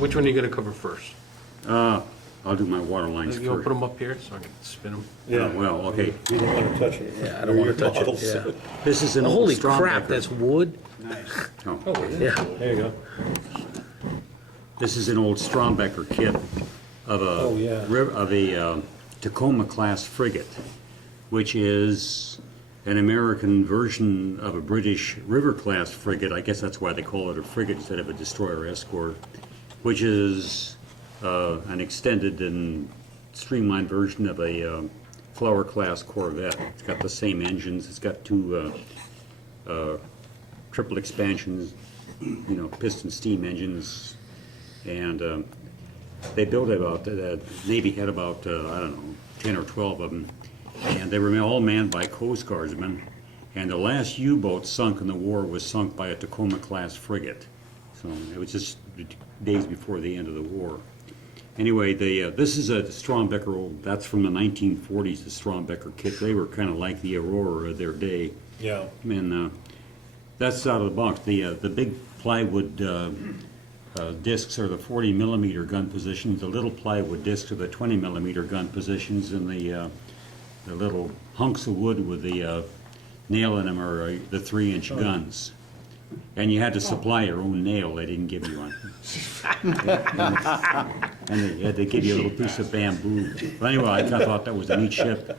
Which one are you gonna cover first? I'll do my water lines You wanna first. put them up here so I can spin them? Yeah. Well, okay. You don't want to touch it. Yeah, I don't wanna touch Models. it, yeah. This is an old Holy Strombecker. crap, that's wood? Oh. Yeah. There you go. This is an old Strombecker kit of a Oh, yeah. Tacoma class frigate, which is an American version of a British river class frigate. I guess that's why they call it a frigate instead of a destroyer escort, which is an extended and streamlined version of a Flower class corvette. It's got the same engines. It's got two triple expansions, piston steam engines, and they built about, the Navy had about, I don't know, 10 or 12 of them, and they were all manned by Coast Guardsmen, and the last U-boat sunk in the war was sunk by a Tacoma class frigate. So it was just days before the end of the war. Anyway, this is a Strombecker, that's from the 1940s, the Strombecker kit. They were kind of like the Aurora of their day. Yeah. And that's out of the box. The big plywood discs are the 40 millimeter gun positions. The little plywood discs are the 20 millimeter gun positions, and the little hunks of wood with the nail in them are the 3-inch guns. And you had to supply your own nail. They didn't give you one. And they had to give you a little piece of bamboo. But anyway, I thought that was a neat ship.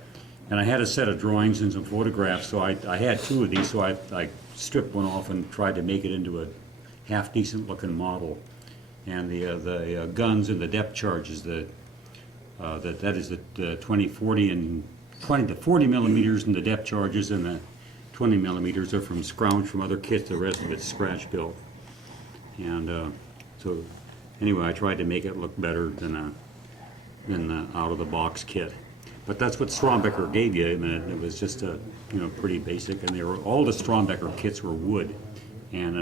And I had a set of drawings and some photographs, so I had two of these, so I stripped one off and tried to make it into a half-decent looking model. And the guns and the depth charges, that is the 20-40 and 20 to 40 millimeters, and the depth charges, and the 20 millimeters are from scrounge from other kits. The rest of it's scratch built. And so anyway, I tried to make it look better than the out of the box kit. But that's what Strombecker gave you, and it was just pretty basic. And all the Strombecker kits were wood, and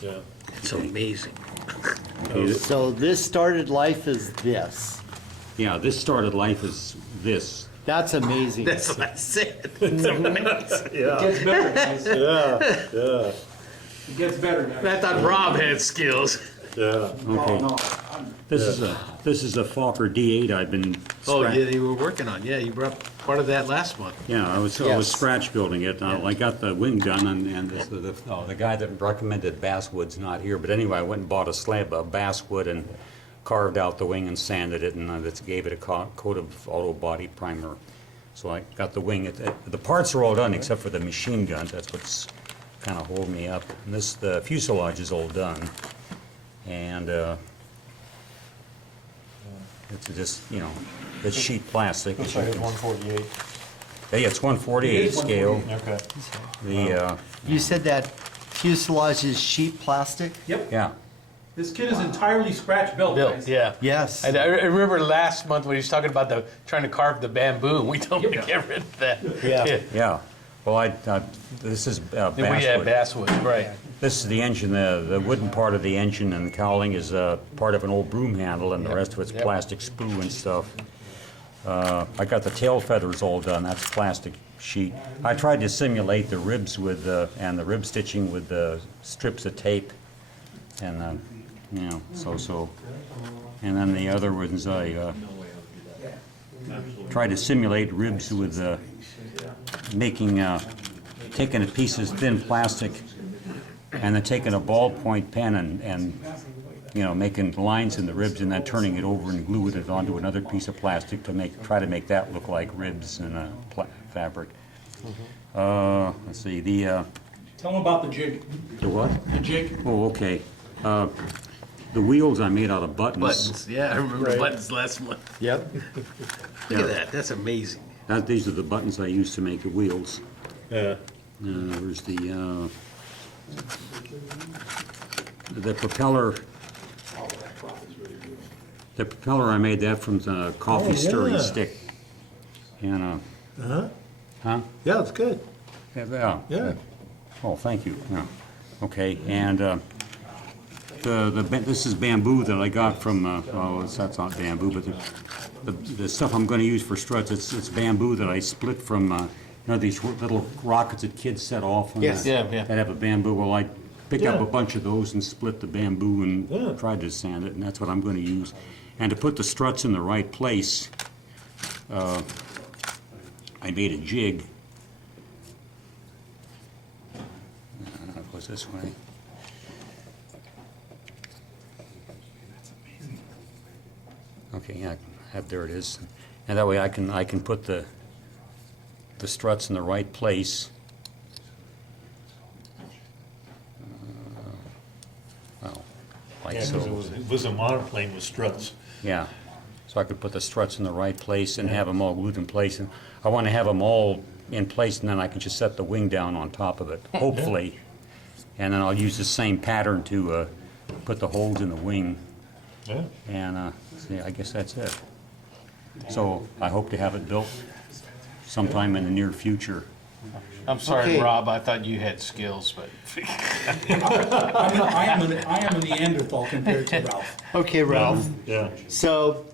Yeah. It's amazing. So this started life as this. Yeah, this started life as this. That's amazing. That's what I said. It's amazing. Yeah. Gets better, guys. Yeah. Yeah. It gets better, guys. I thought Rob had skills. Yeah. Okay. This is a Fokker D8 I've been. Oh, yeah, you were working on. Yeah, you brought part of that last month. Yeah, I was Yes. scratch building it. I got the wing done, and the guy that recommended basswood's not here. But anyway, I went and bought a slab of basswood and carved out the wing and sanded it, and gave it a coat of auto body primer. So I got the wing. The parts are all done except for the machine guns. That's what's kind of holding me up. And the fuselage is all done, and it's just it's sheet plastic. Looks like it's 148. Yeah, it's 148 scale. Okay. You said that fuselage is sheet plastic? Yep. Yeah. This kit is entirely scratch built, guys. Yeah. Yes. I remember last month when he was talking about trying to carve the bamboo, and we told him to get rid of that. Yeah. Yeah. Well, this is Then we had basswood. basswood, right. This is the engine. The wooden part of the engine and the cowling is part of an old broom handle, and the rest of it's Yep. plastic sprue and stuff. I got the tail feathers all done. That's plastic sheet. I tried to simulate the ribs and the rib stitching with the strips of tape, and so. And then the other ones I tried to simulate ribs with taking a piece of thin plastic and then taking a ballpoint pen and making lines in the ribs and then turning it over and gluing it onto another piece of plastic to try to make that look like ribs in a fabric. Let's see, Tell them about the jig. the what? The jig. Oh, okay. The wheels I made out of buttons. Buttons, yeah, I remember buttons last month. Yep. Look at that, that's amazing. These are the buttons I used to make the wheels. Yeah. There's the propeller. The propeller, I made that from the coffee stirring yeah. stick. And huh? Yeah, it's good. Yeah. Yeah. Oh, thank you. Yeah. Okay, and this is bamboo that I got from. That's not bamboo, but the stuff I'm going to use for struts. It's bamboo that I split from. These little rockets that kids set off. Yes. Yeah. That have a bamboo. Well, picked up Yeah. a bunch of those and split the bamboo Yeah. and tried to sand it, and that's what I'm gonna use. And to put the struts in the right place, I made a jig. It goes this way. Okay, yeah, there it is. And that way I can put the struts in the right place. Well, like Yeah, 'cause so. it was a monoplane with struts. Yeah, so I could put the struts in the right place and have them all glued in place. And I want to have them all in place, and then I can just set the wing down on top of it, hopefully. And then I'll use the same pattern to put the holes in the wing. Yeah. And see, I guess that's it. So I hope to have it built sometime in the near future. I'm sorry, Okay. Rob, I thought you had skills, but I am a Neanderthal compared to Ralph. Okay, Ralph. Yeah, So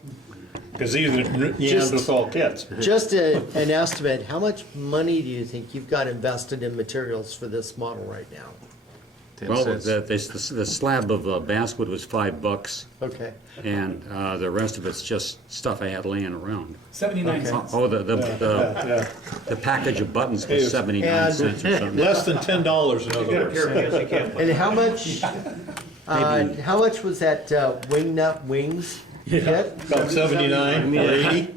because these are Neanderthal kids. just an estimate, how much money do you think you've got invested in materials for this model right now? Well, the slab of basswood was $5, Okay. and the rest of it's just stuff I had laying around. 79 cents. Oh, Yeah. the package of buttons Hey, was 79 and- cents or something. Less than $10, in other words. And how much was that wing nut wings kit? About 79 or 80.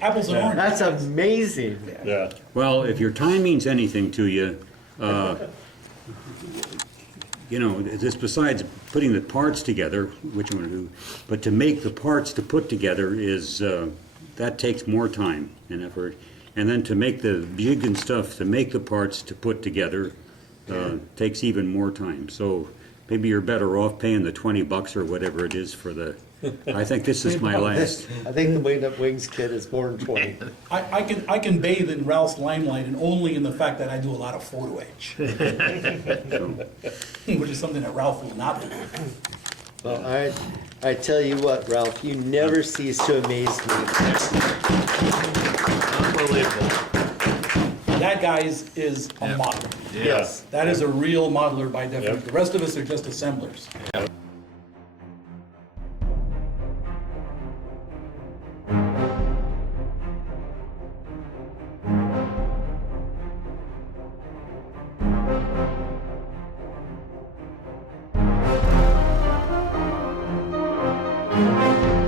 Apples and oranges. That's amazing. Yeah. Well, if your time means anything to you, you know, this besides putting the parts together, which I'm gonna do, but to make the parts to put together is, that takes more time and effort. And then to make the jig and stuff, to make the parts to put together, takes even more time. So maybe you're better off paying the $20 or whatever it is for the, I think this is my last. I think the wing nut wings kit is more than 20. I can bathe in Ralph's limelight and only in the fact that I do a lot of photo etch, which is something that Ralph will not do. Well, I tell you what, Ralph, you never cease to amaze me. That, guys, is a modeler. Yes. That is a real modeler by definition. The rest of us are just assemblers. Thank